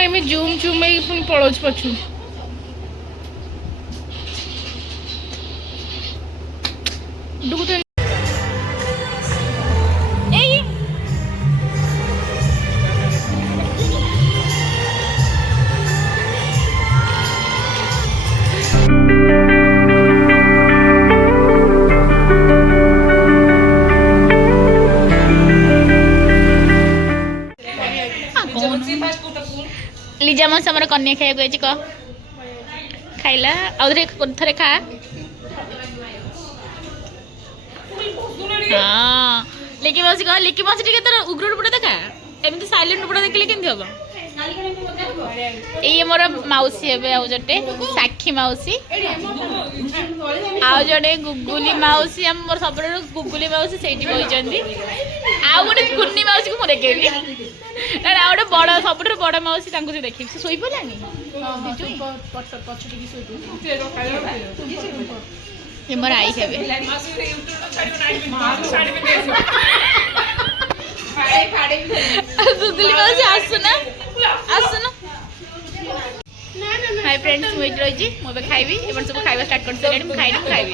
एमि zoom zoom पुणी पड़ोस पछु डुकुत लिजा मस आम कन्या खाया कह खाइला आउे थे खा हाँ लिकी मौसी कह लिकी मौसी टे तर उग्र रूपटा देखा एमती साइलेंट रूपटा देखिले केमती हम ये मोर मौसी हे आउ जटे साक्षी मौसी आउ जड़े गुगुली मौसी आम मोर सब गुगुली मौसी से बही आउ गोटे कुन्नी मौसी को मुझे देखेबी ना आउ गोटे बड़ सब बड़ मौसी से देखी से शोई पड़ानी ये मोर आई हे गुगुली मौसी आसुना आसुना हाय फ्रेंड्स मुझे रही मुझे खाइबी एवं सब खाइबा स्टार्ट कर सारे मुझे खाइबी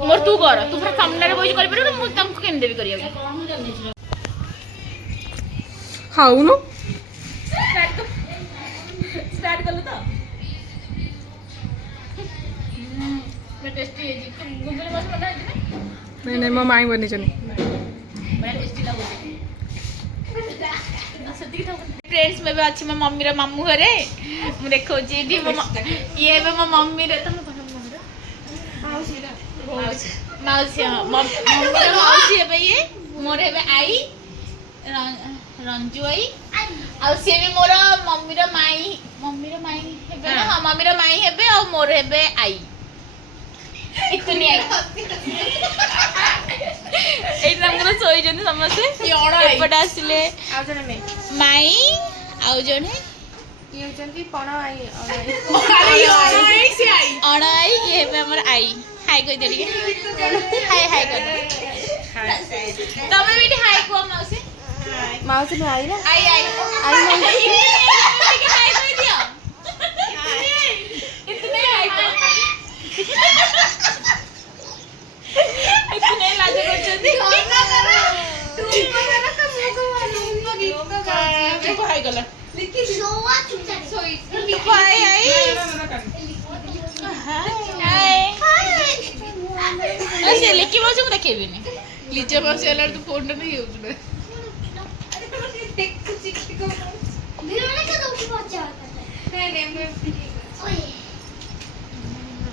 मोर तू कर तू पूरा सामने बस कर पारे मुझे तुमको केम देवी करिया खाऊनु स्टार्ट कर लो तो मैं टेस्टी है जी गुगुली मौसी बना है नहीं नहीं मो माई बनी चनी मैं टेस्टी लागो फ्रेंड्स मैं भी अच्छी मो मम्मी रो मामू घरे मु देखो जी ये बे मो मम्मी रे तुम कोन मम्मी रो मौसी हां मम्मी रो मौसी है ये मोर है आई रंजू आई आ से भी मोर मम्मी रो माई है ना हां मम्मी रो माई है और मोर है आई इतनी आई एटा हमरो सोई जने समझे एपट आसिले आ जने में माई आउ जने ये जंती पणा आई अणाई ये है हमर आई हाय कह दे हाय हाय कर तमे बेटी हाय को मौसी माउसी में आई ना आई आई आई नहीं हाय कह दियो इतने हाय को इतने लाज करछंती तू हाय गला लिखी सोवा चुचा सोई हाय हाय ऐसे लिखी मौसी को देखेबी नहीं लीचे मौसी वाला तो फोन नहीं यूज में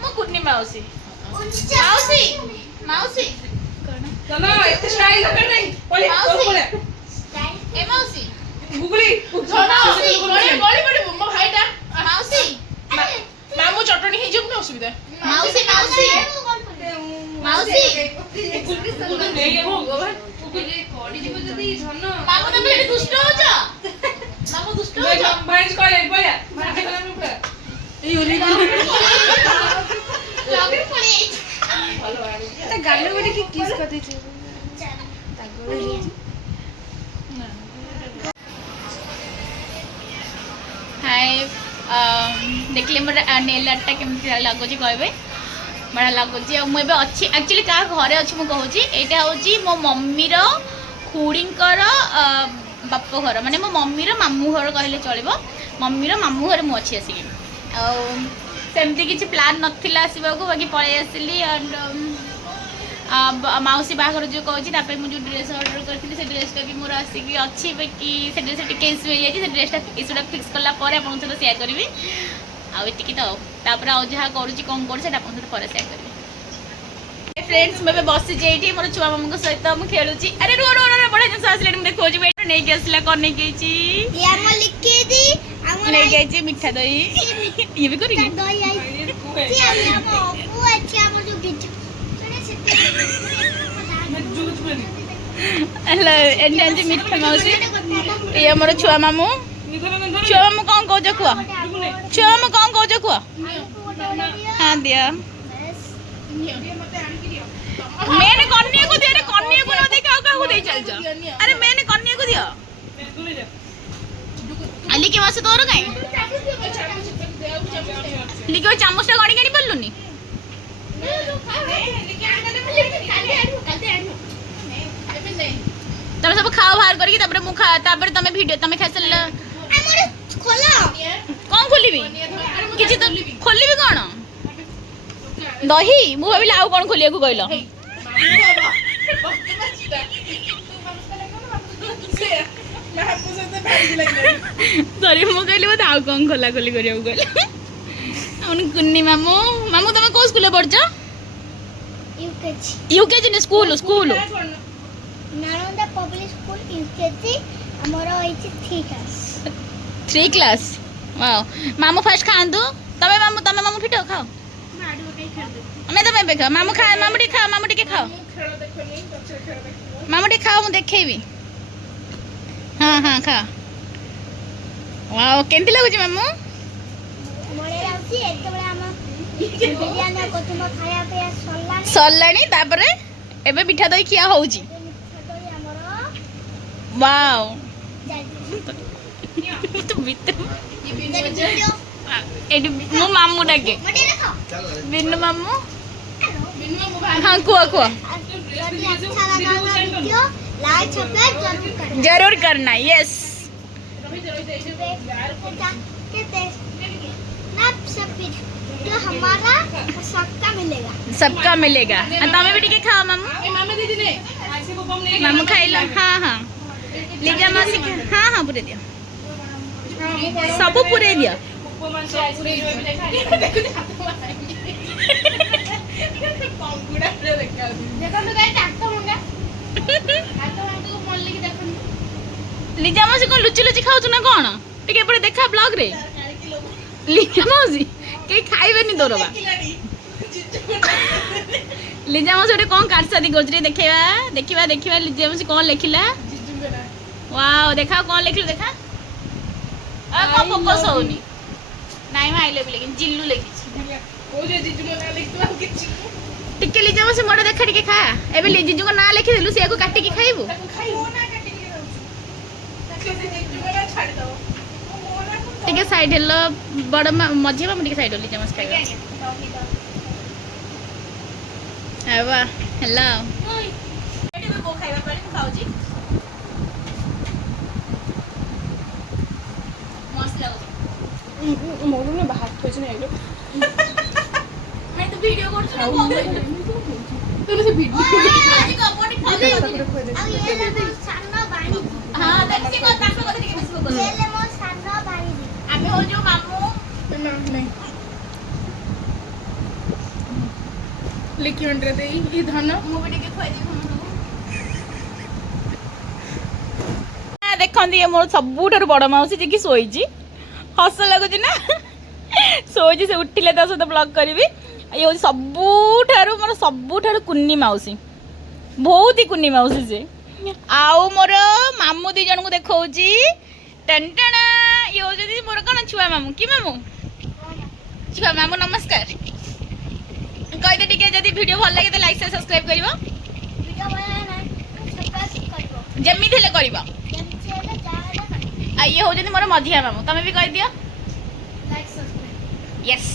मो कुन्नी मौसी मौसी मौसी चलो इतने स्टाइल कर नहीं बोले बोले ए मौसी गुगली मौसी बड़ी बड़ी बड़ी मम्मा भाईटा मौसी मामू चटनी हे जो असुविधा मौसी मौसी मौसी नहीं हो भगवान पड़ी जीव जदी धन मामू तो बेटी दुष्ट हो जा मामू दुष्ट हो जा भाई कहले बोया माटे कला में पूरा ई ओली लगे पड़ी भलो आनी त गाले गोटे की किस कर दी हाय देखले मोर नेल आर्टटा केमती लगुच कहबे बड़ा लगुच मुझे अच्छी एक्चुअली क्या घरे अच्छी मुझे कहूँ यहाँ हूँ मो मम्मी खुड़ी बाप घर माने मो मम्मी मामू घर कहले चलो मम्मी मामू घर मुझे अच्छी आसिक सेमती किसी प्लान नाला आसवाक बाकी पलि आसली एंड मौसी बाहर जो कहूँ मुझे ड्रेस ऑर्डर करी से ड्रेसटा भी मोर आसिक अच्छी बाकी से ड्रेस इशू हो जाए ड्रेसटा इशूटा फिक्स कलापर आप सहित सेयार करी आती तो आउ जहाँ करुँच कौन कर पर सेयार करी फ्रेंड्स मैं बसी जाइए मोर छुआ मामू सहित मुझे खेलुची अरे रो रो रो बड़ा जिन आसला देखो नहीं आसला कौन नहीं मिठा दही ये भी करेंगे मिठा मौसी ये मोर छुआ मामू कौन कौच कुआ छुआ मामू कौन कौच कुआ हाँ दिया मैंने कन्या को दे रे कन्या को न दे का को दे चल जा अरे मैंने कन्या को दियो लिखि मासे तोर काई लिखि चामचटा गणी गणी पल्लुनी तमे सब खाओ बाहर करके तापर मु खा तापर तमे वीडियो तमे खाइसल खोला कौन खोलिबी किछि तो खोलिबी कोन दही मु भाबिला आउ कोन खोलिया को कहलो सॉरी मु कहली बता आउ कोन खोला खोली करिया को कहले उन कुन्नी मामू मामू तमे को स्कूल में पढ़छ यूकेजी ने school Nalanda public school UKG हमरो होइछि 3 क्लास 3 क्लास वाओ मामू फर्स्ट खांदु तमे मामू फिटो खाओ मैं तो पे खाओ मामू टी खाओ मामू टी खाओ मु देखेबी हां हां खा वाओ केंती लागुची मामू मोरे लाउची एतबे हम बिरयानी को तुम खाया पे सरलानी तापर एबे मिठा दही खिया होउची वाओ तो भीतर एडी मो मामू डाके बिन्नू मामू हां कुआ लाइक सब्सक्राइब जरूर करना यस तो हमारा सबका मिलेगा तमे भी टिके खाओ मामू मामू खाई लो हाँ हाँ लीजा मासी हाँ हाँ पूरे दियो सब पूरे दियो लीजा मासी कौन लुचि लुचि खाऊ ना कौन टिके पड़े देखा ब्लॉग रे लीजा मासी कहीं खाइबेनी तोर बा लीजा मासी ओटे कौन कारसादी गोजरी देखिबा लीजा मासी कौन लिखिला वाओ देखा कौन लिखिल देखा आ को फोकस होनी नाही माई ले लेकिन जिल्लू लेखि ओ जे जिजु ना लिखतो किछि टिके लीजा मासी मोडे देखा टिके खा एबे जीजू को ना लिखि देलु से को काटी के खाइबू खाइबो ना काटी के रहउ ताके से जिजु ना छाड़ दो टिके साइड हेलो बड़ मझे बा टिके साइड लीजा मासी खाइबा आवा हेलो एटी में बो खाइबा पानी खाउजी मस्त लागो मोरू ने बाहर थोइछ ने एलो मैं तो वीडियो कर छो तोरे से वीडियो आज कपड़ी खाली अब ये ले सानो बाणी हां देखि को ताको कथि के फेसबुक ये ले मो सानो बाणी आमे हो जो मामू ना नहीं लिखि अंडर दे ई धन मु भी टिके खोइ दी देखंदी ये मोर सबुठार बड़ माउसी जे कि सोईची हस लगुच ना सोईची से उठिले ता सहित ब्लॉग करी ये सबुठार मोर सबुठार कुन्नी माउसी बहुत ही कुन्नी माउसी से आउ मोर मामू दी जन को देखौची टनटना ये हो जदी मोर कोन छुआ मामू की मामू छुआ मामू नमस्कार कहि दे टिके जदी वीडियो भल लागे त लाइक से सब्सक्राइब करिवो वीडियो बना ना सब्सक्राइब करबो जम्मी थेले करिवो जेमचे ले जाडा ना आ ये हो जदी मोर मझिया मामू तमे भी कहि दियो लाइक सब्सक्राइब यस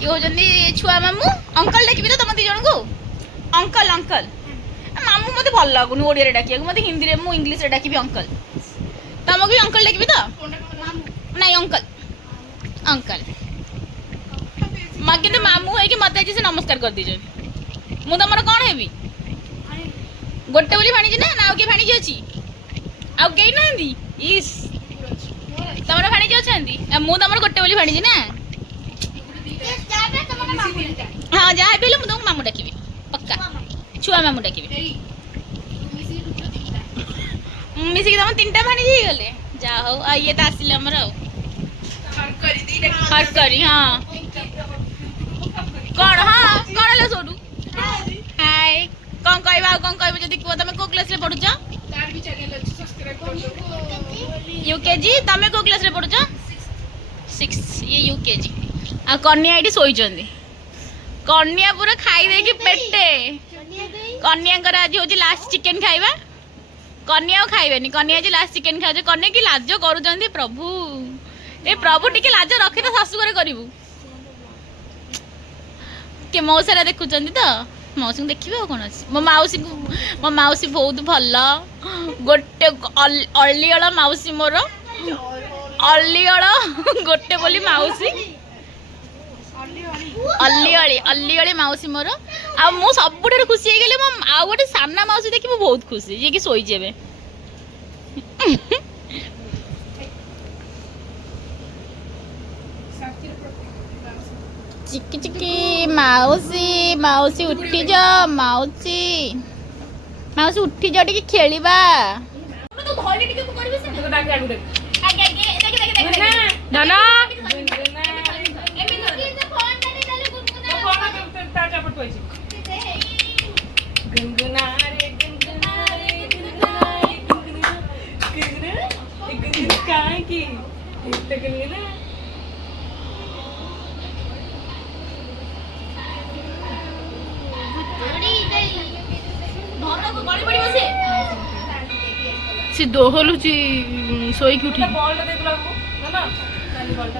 ये हो जदी छुआ मामू अंकल डाकिबि तो तम दी जन को अंकल अंकल मामू मते भल लागुनी ओडिया रे डाकिया मते हिंदी रे मु इंग्लिश रे डाकिबि अंकल तमको भी अंकल डाकिबि तो नहीं अंकल अंकल मां के मामू है कि मते से नमस्कार कर दीजो मु तमर कोन हेबी गोटे बोली भाणी ना नाउ के भाणी अछि आउ केई नांदी इस तमर भाणी जे अछंदी मु तमर गोटे बोली भाणी ना ये जाबे तमने मामू ले हां जा हेबे मु तुम मामू डाकिबि पक्का छुआ मामू डाकिबि मिसी के तम तीनटा भाणी जे गले जा हो आ ये त आसिले हमर हट करी हां कौन हाँ कौन है सोडू हाय कौन कहबा कौन कहबो जदी को तमे को क्लास रे पढु छ तार भी चैनल अछि सब्सक्राइब कर दो यूकेजी तमे को क्लास रे पढु छ 6 ये यूकेजी आ कन्या आईडी सोई चंदी कन्या पूरा खाई दे कि पेटे कन्या कर आज होची लास्ट चिकन खाइबा कन्या खाइबेनी कन्या आज लास्ट चिकेन खाऊ कन्या की लाज करूँ प्रभु ए प्रभु टिके लाज रखे तो शाशु घरे करू के मौसा देखुं तो मौसी को देखिए कौन अच्छे मो मौसी बहुत भल गोटे अलिअल मौसी मोर अलिअल गोटे बोली मौसी अलिअली मौसी मोर आ मु सबुठ खुशी हो गली मो आउ गोटे सामना मौसी देखी मु बहुत खुशी जी कि शोचे एबे चिकी चिकी मौसी मौसी उठी जा मौसी मौसी उठी जा टिके खेलिबा तो धइले टिके करबे से तो डाक आगु देख आगे देख नाना गुनगुना रे गुनगुना रे गुनगुना रे गुनगुना गुनगुना काय की इतना गुनगुना से दोहलु ची सोई की उठी बॉल देख लो ना नाली बॉल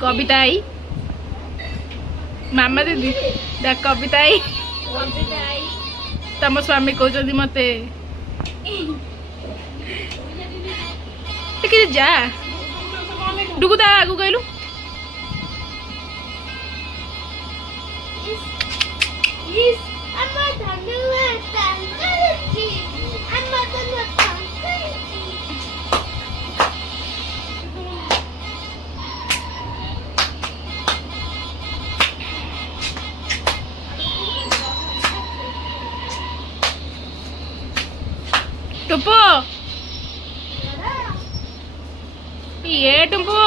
कविता आई मामा दीदी देख कविता आई तम स्वामी कहते मत जा डुगुता आगु कहलु टुपो ये टुपो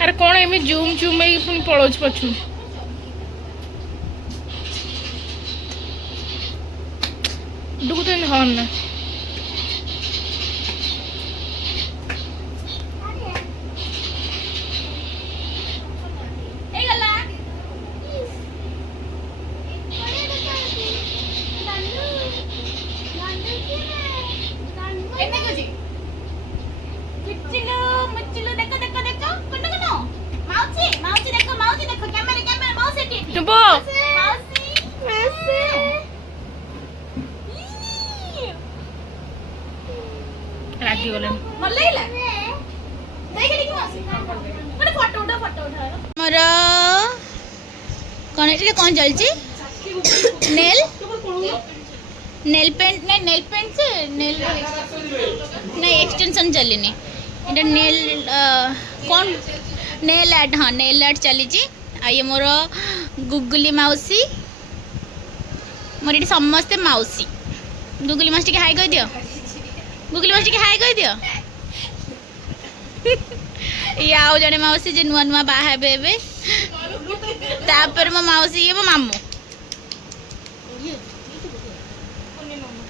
अरे कौन एम जूम जूम पुणी पड़ोच पछु डुगु तो हन ना रागी गले मोर कौन ये कौन चलची नेल नेल पेंट नहीं नेल पेंट से नेल नहीं एक्सटेंशन चली नहीं नेल कौन नेल आर्ट हाँ नेल आर्ट चली ये मोर गुगुली मौसी मोर ये समस्ते मौसी गुगुली मौसी हाई कह दियो गुगुली मौसी हाई कह दियो ये आउ जड़े मौसी जे नुआ नुआ बाहा हेबे तापर मो मौसी ये मो मामू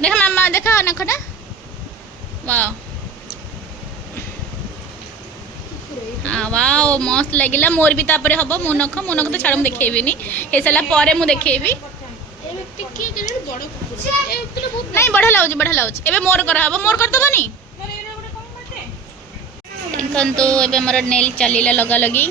देखा मामा देखा नखटा वाओ हाँ वाओ मस्त लगिला मोर भी तापर हम मो नख तो छाड़ मुझे देखेबी हे सारा पर मुझे देखेबी नहीं बढ़िया लगुच एबे मोर करा हबो मोर कर दबनी देखन तो एबे हमर नेल चलीला लगा लगी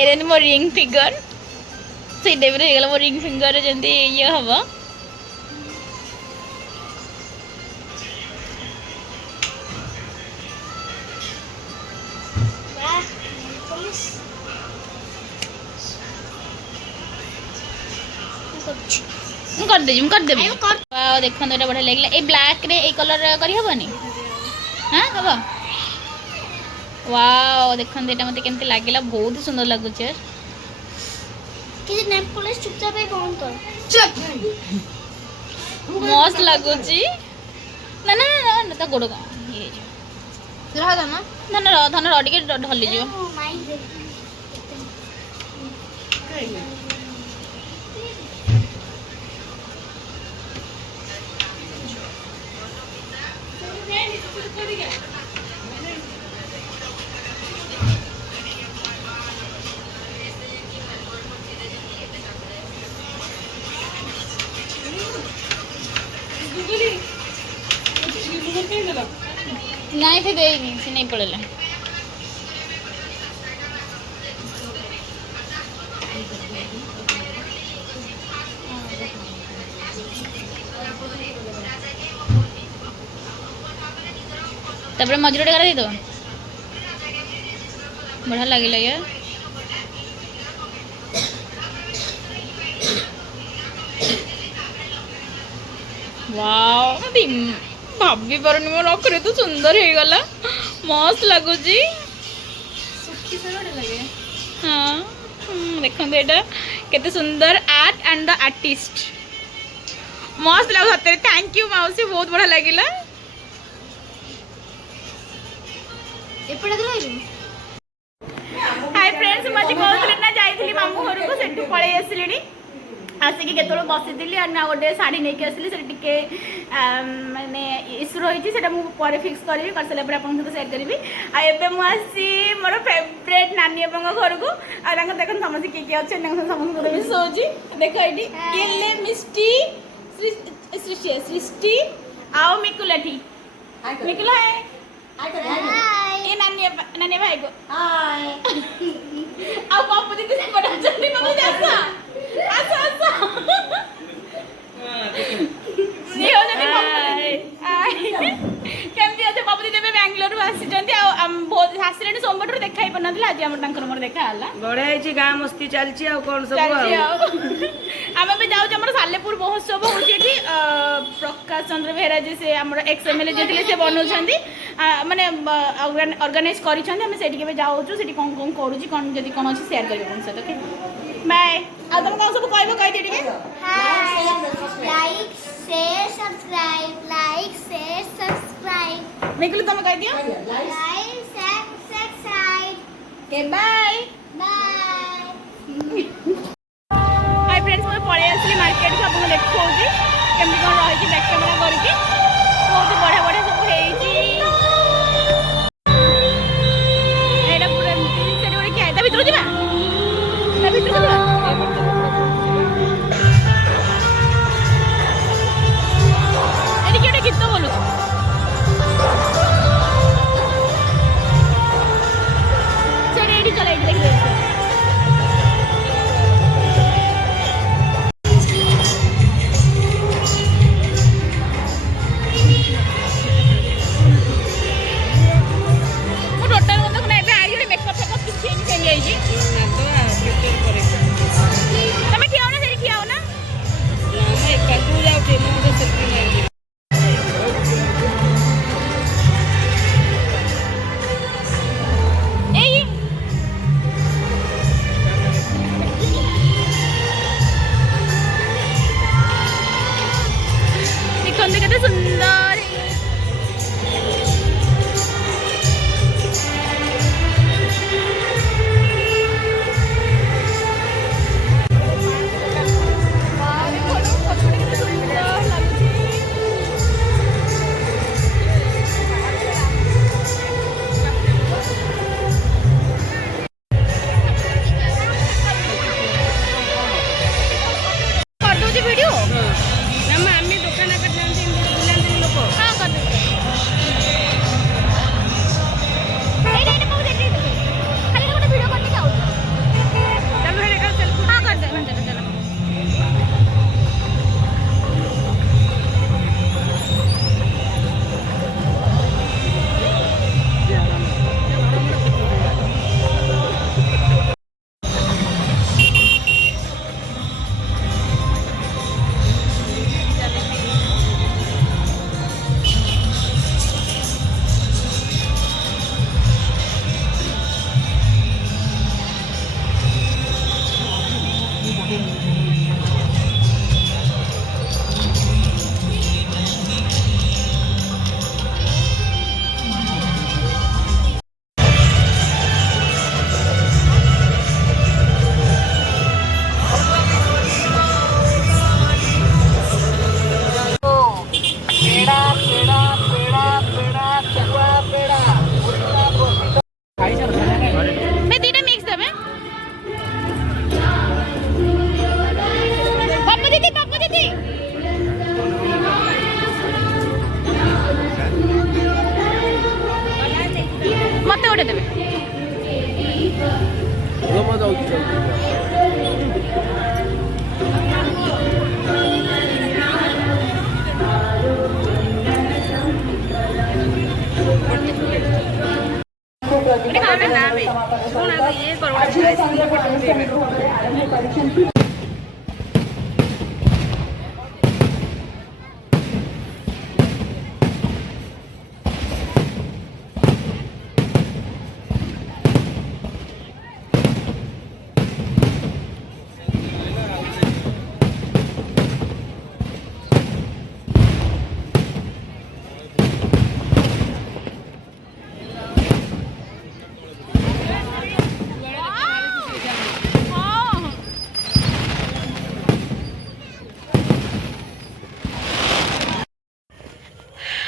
ଏଇଟା ମୋ ରିଙ୍ଗ ଫିଙ୍ଗର ସେଇ ଟାଇପ୍ର ହେଇଗଲା ମୋ ରିଙ୍ଗ ଫିଙ୍ଗର ଯେମିତି ଇଏ ହବ। ମୁଁ କରିଦେବି ଦେଖନ୍ତୁ ଏଇଟା ବଢ଼ିଆ ଲାଗିଲା। ଏଇ ବ୍ଲାକ୍ରେ ଏଇ କଲର୍ କରିହେବନି? ହଁ ହବ। ୱାଓ ଦେଖନ୍ତୁ ଏଇଟା ମୋତେ କେମିତି ଲାଗିଲା, ବହୁତ ସୁନ୍ଦର ଲାଗୁଛି। ମସ୍ତ ଲାଗୁଛି। ନା ନା ନା ନା ତା ଗୋଡ଼ କ'ଣ ଇଏ ହେଇଯିବ। ଧନ ର ଟିକେ ଢଲିଯିବ। ନାଇଁ ସେ ଦେଇନି, ସେ ନେଇ ପଳେଇଲା। ତାପରେ ମଝିରେ ଗୋଟେ ଗାର ଦେଇଦେବ। ବଢ଼ିଆ ଲାଗିଲା ଇଏ। वाओ मत भाभी पारुनी मो नखरे तो सुंदर हो गला मस्त लगुची सुखी सरडे लगे। हाँ देखते एटा केते सुंदर आर्ट एंड द आर्टिस्ट मस्त लगो सतरे। थैंक यू माउसी बहुत बड़ा लगिला। हाय फ्रेंड्स मजे कहते ना जाइली मामू घर को सेठू पळै आसिली आसिक केत बसी गोटे शाढ़ी नहीं आसली टे मानने इश्यू रही है मुझे फिक्स करी कर सारा आप सेयार करी। आबे मुझे मोर फेवरेट नानी घर को देख समस्त किए किए अच्छे समस्त मिसौची देख ये मिष्टी सृष्टि सृष्टि आओ मिकुलाठी मिकुला है ये नानी नानी भाई को आओ पापू दीदी से बड़ा जल्दी पापू आसा आसा आसा ये हो जदी केमती अच्छे पापू दीदी बेंगलोर आसी बहुत आसिले सोमवार देखा ही पड़ना आज आम मोर देखा बढ़िया है गाँ मस्ती चलती कौन सब आम भी जाऊँ सालेपुर महोत्सव हूँ प्रकाश चंद्र बेहरा जी से आम एक्स एमएलए जो थे बनाऊँ माने ऑर्गेनाइज करें जाऊँ कौन कौन करुँच कौन जब कौन अच्छे सेयार करेंगे सहित ओके बाय। आ तुम कौन सब कह मिकुल तुम कह दियो बाय हाय फ्रेंड्स मैं पड़े आसली मार्केट को आपको देखा केमती कौन रही बैक कैमेरा करके बहुत बढ़िया बढ़िया सब पूरा गोटे क्या भितर जा भितर जा गीत बोलू चला देख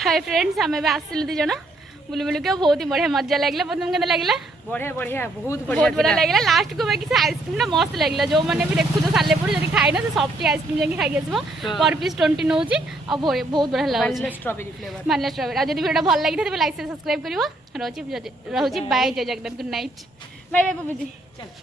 हाय फ्रेंड्स आम ए आसिलु दी जन बुली बुली के बहुत ही बढ़िया मजा लगला तुमको केना लगला बढ़िया बढ़िया बहुत बहुत बढ़िया लगला लास्ट को बाकी से आइसक्रीम ना मस्त लगला जो माने भी देखु तो साले पुर जदी खाइ ना से सॉफ्टी आइसक्रीम जाके खाइ गेसबो पर पीस 20 नउची और बहुत बढ़िया लागला स्ट्रॉबेरी फ्लेवर मानला स्ट्रॉबेरी आ जदी वीडियो भल लागि लाइक से सब्सक्राइब करिवो रहउची बाय जय Jagannath good night bye bye बाबूजी चल